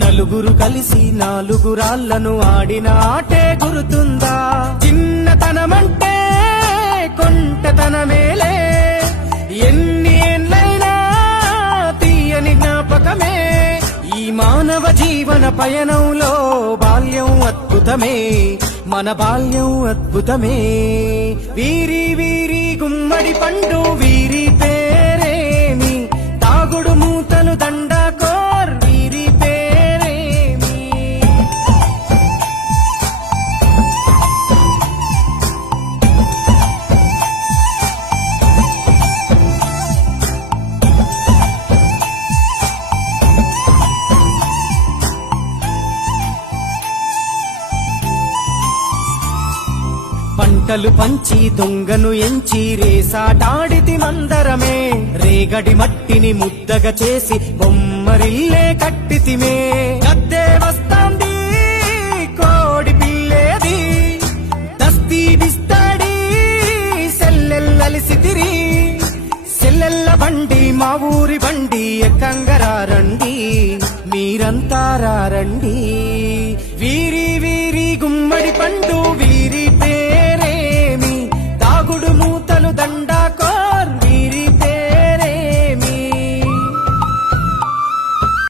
నలుగురు కలిసి నాలుగు రాళ్లను ఆడిన ఆటే గురుతుందా? చిన్నతనమంటే కొంటతనమేలే, ఎన్ని ఏళ్ళైనా తీయని జ్ఞాపకమే. ఈ మానవ జీవన పయనంలో బాల్యం అద్భుతమే, మన బాల్యం అద్భుతమే. వీరి వీరి గుమ్మడి పండు వీరి పేరేమి, తాగుడు మూతలు దండాకోర్ వీరి పేరేమి. పంటలు పంచి దొంగను ఎంచి రేసాటాడితి మందరమే, రేగడి మట్టిని ముద్దగా చేసి బొమ్మరిల్లే కట్టితిమే. గద్దే వస్తాంది కోడి పిల్లేది, దస్తీ బిస్తాడి సెల్లెల్లలిసితిరి. సెల్లెల్ల బండి మా ఊరి బండి ఎక్కంగరారండి, మీరంతా రారండి. వీరి వీరి గుమ్మడి పండు